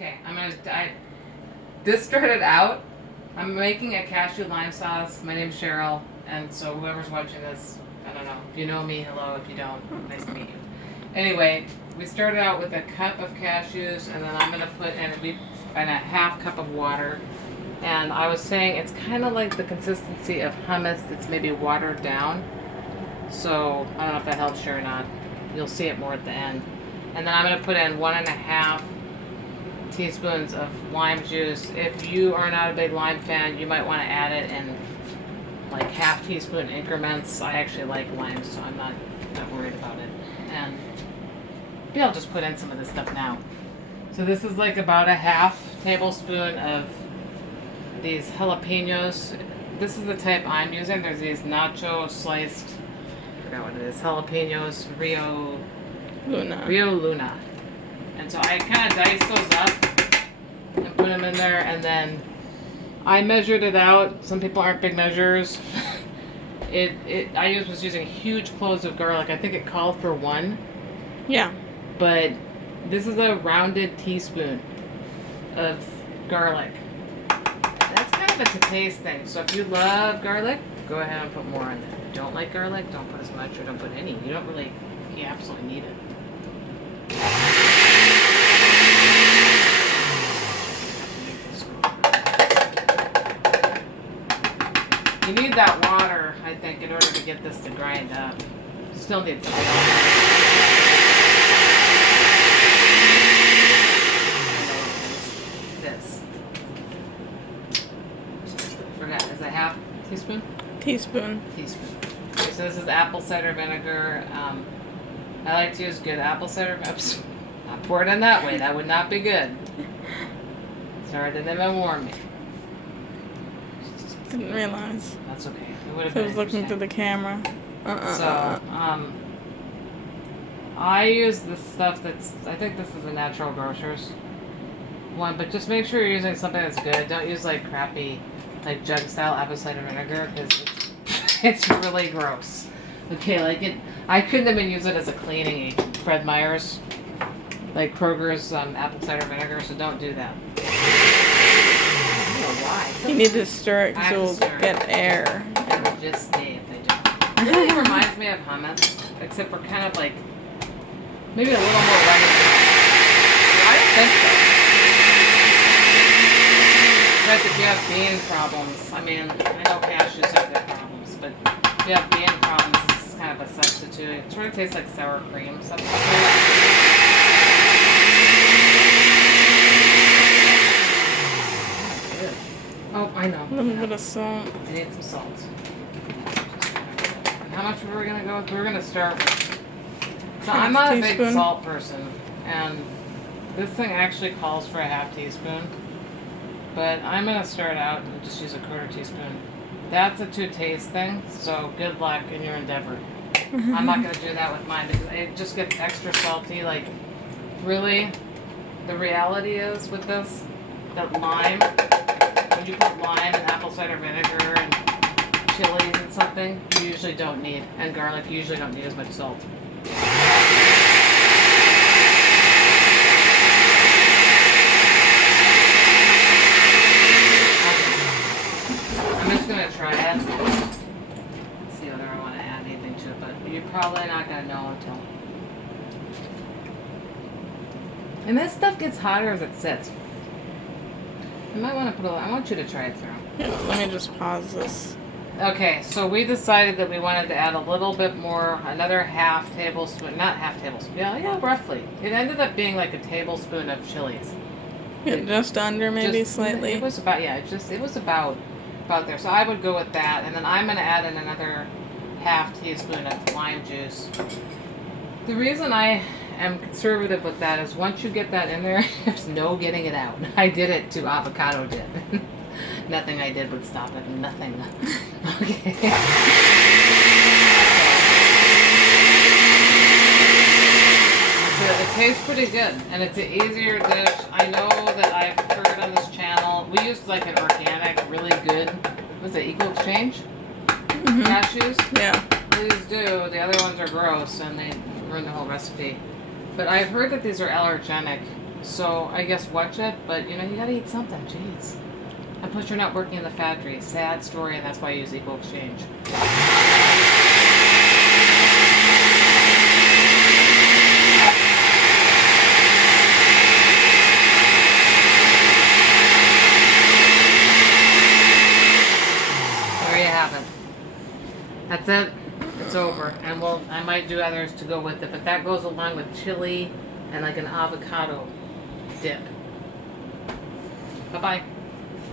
Okay, this started out, I'm making a cashew lime sauce. My name's Cheryl, and so whoever's watching this, I don't know. If you know me, hello. If you don't, nice to meet you. Anyway, we started out with a cup of cashews, and then I'm going to put in a half cup of water. And I was saying it's kind of like the consistency of hummus that's maybe watered down. So I don't know if that helps you or not. You'll see it more at the end. And then I'm going to put in 1.5 teaspoons of lime juice. If you are not a big lime fan, you might want to add it in like half teaspoon increments. I actually like lime, so I'm not worried about it. And maybe I'll just put in some of this stuff now. So this is like about a half tablespoon of these jalapenos. This is the type I'm using. There's these Nacho-Sliced, I forgot what it is, jalapenos Rio Luna. And so I kind of dice those up and put them in there, and then I measured it out. Some people aren't big measures. I was using huge cloves of garlic. I think it called for 1. Yeah. But this is a rounded teaspoon of garlic. That's kind of a to-taste thing. So if you love garlic, go ahead and put more in there. If you don't like garlic, don't put as much or don't put any. You absolutely need it. You need that water, I think, in order to get this to grind up. Still need some water. This. Forgot, is it half teaspoon? Teaspoon. Teaspoon. Okay, so this is apple cider vinegar. I like to use good apple cider. Oops, not pour it in that way. That would not be good. Sorry, didn't even warn me. Didn't realize. That's okay. It would have I been was looking through the camera. I use this stuff I think this is a Natural Grocer's one, but just make sure you're using something that's good. Don't use like crappy, like jug style apple cider vinegar, because it's really gross. Okay, I couldn't even use it as a cleaning agent. Fred Meyer's, like Kroger's apple cider vinegar, so don't do that. I don't know why. You need to stir it because it will get air. Just stay if they don't. It really reminds me of hummus, except for kind of like maybe a little more runny. I don't think so. But if you have bean problems, I mean, I know cashews have their problems, but if you have bean problems, this is kind of a substitute. It sort of tastes like sour cream substitute. Oh, I know. A little bit of salt. I need some salt. And how much were we going to go with? We were going to start with... So I'm not a big salt person, and this thing actually calls for a half teaspoon. But I'm going to start out and just use a 1/4 teaspoon. That's a to-taste thing, so good luck in your endeavor. I'm not going to do that with mine because it just gets extra salty. Like, really, the reality is with this, that lime... When you put lime and apple cider vinegar and chilies and something, you usually don't need, and garlic, you usually don't need as much salt. I'm just going to try it. See whether I want to add anything to it, but you're probably not going to know until... And this stuff gets hotter as it sits. You might want to I want you to try it through. Yeah, let me just pause this. Okay, so we decided that we wanted to add a little bit more, another half tablespoon, not half tablespoon, yeah, roughly. It ended up being like a tablespoon of chilies. Yeah, just under, maybe slightly. It was about, it was about there. So I would go with that, and then I'm going to add in another half teaspoon of lime juice. The reason I am conservative with that is once you get that in there, there's no getting it out. I did it to avocado dip. Nothing I did would stop it. Nothing. Okay. So it tastes pretty good, and it's an easier dish. I know that I've heard on this channel, we used like an organic, really good, what's it, Equal Exchange? Cashews? Yeah. Please do. The other ones are gross, and they ruin the whole recipe. But I've heard that these are allergenic, So I guess watch it, but you know, you gotta eat something, jeez. And plus you're not working in the factory. Sad story, and that's why I use equal exchange. There you have it. That's it. It's over. And I might do others to go with it, but that goes along with chili and like an avocado dip. Bye-bye.